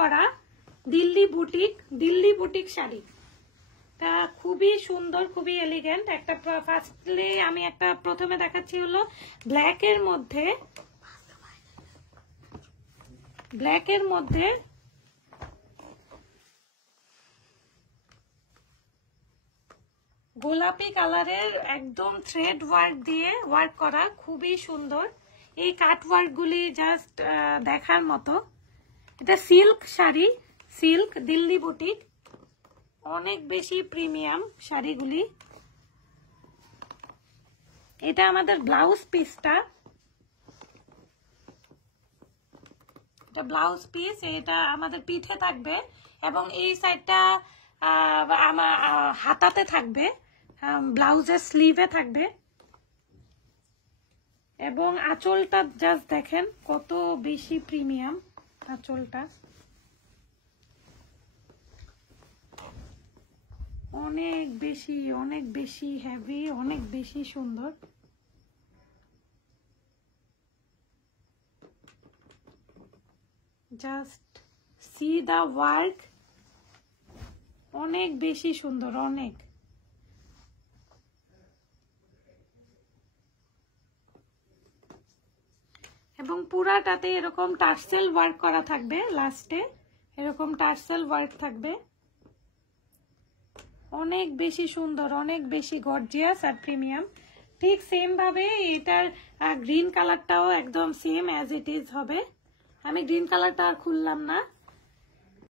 করা দিল্লি বুটিক শাড়ি। তা খুবই সুন্দর, খুবই এলিগেন্ট। একটা ফার্স্টলি আমি একটা প্রথমে দেখাচ্ছি হলো ব্ল্যাকের মধ্যে গোলাপি কালারের একদম থ্রেড ওয়ার্ক দিয়ে ওয়ার্ক করা, খুবই সুন্দর। এই কাট ওয়ার্ক গুলি জাস্ট দেখার মতো। এটা silk sari, silk Delhi boutique, অনেক বেশি প্রিমিয়াম শাড়িগুলি। এটা আমাদের ব্লাউজ পিসটা, এটা ব্লাউজ পিস, এটা আমাদের পিঠে থাকবে এবং এই সাইডটা আমার হাতাতে থাকবে, ব্লাউজের স্লিভে থাকবে। এবং আঁচলটা জাস্ট দেখেন কত বেশি প্রিমিয়াম আঁচলটা, অনেক বেশি হেভি, অনেক বেশি সুন্দর। জাস্ট সি দা ওয়ার্ক, অনেক বেশি সুন্দর, অনেক। এবং পুরাটাতে এরকম টার্সেল ওয়ার্ক করা থাকবে, লাস্টে এরকম টার্সেল ওয়ার্ক থাকবে, অনেক বেশি সুন্দর, অনেক বেশি গর্জিয়াস আর প্রিমিয়াম। ঠিক সেম ভাবে এটার গ্রিন কালারটাও একদম সেম অ্যাজ ইট ইজ হবে। আমি গ্রিন কালারটা আর খুললাম না।